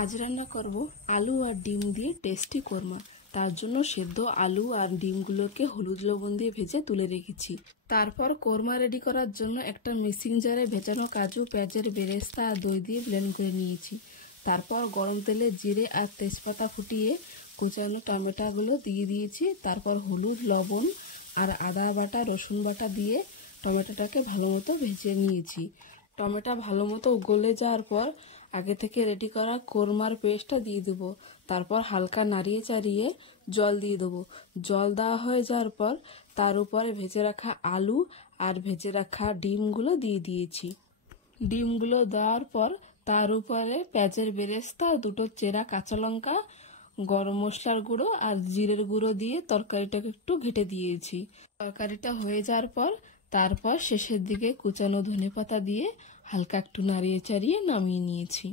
আজ রান্না করব আলু আর ডিম দিয়ে টেস্টি কোরমা। তার জন্য সেদ্ধ আলু আর ডিমগুলোকে হলুদ লবণ দিয়ে ভেজে তুলে রেখেছি। তারপর কোরমা রেডি করার জন্য একটা মিক্সিং জারে ভেজানো কাজু, পেঁয়াজের বেরেস্তা আর দই দিয়ে ব্লেন্ড করে নিয়েছি। তারপর গরম তেলে জিরে আর তেজপাতা ফুটিয়ে কুচানো টমেটোগুলো দিয়ে দিয়েছি। তারপর হলুদ, লবণ আর আদা বাটা, রসুন বাটা দিয়ে টমেটোটাকে ভালো মতো ভেজে নিয়েছি। টমেটো ভালো মতো গলে যাওয়ার পর আগে থেকে রেডি করা কোরমার পেস্টটা দিয়ে দেবো। তারপর হালকা নাড়িয়ে চাড়িয়ে জল দিয়ে দেবো। জল দেওয়া হয়ে যাওয়ার পর তার উপরে ভেজে রাখা আলু আর ভেজে রাখা ডিমগুলো দিয়ে দিয়েছি। ডিমগুলো দেওয়ার পর তার উপরে পেঁয়াজের বেরেস্তা, দুটো চেরা কাঁচা লঙ্কা, গরম মশলার গুঁড়ো আর জিরের গুঁড়ো দিয়ে তরকারিটাকে একটু ঘেটে দিয়েছি। তরকারিটা হয়ে যাওয়ার পর তারপর শেষের দিকে কুচানো ধনেপাতা দিয়ে হালকা একটু নাড়িয়ে চাড়িয়ে নামিয়ে নিয়েছি।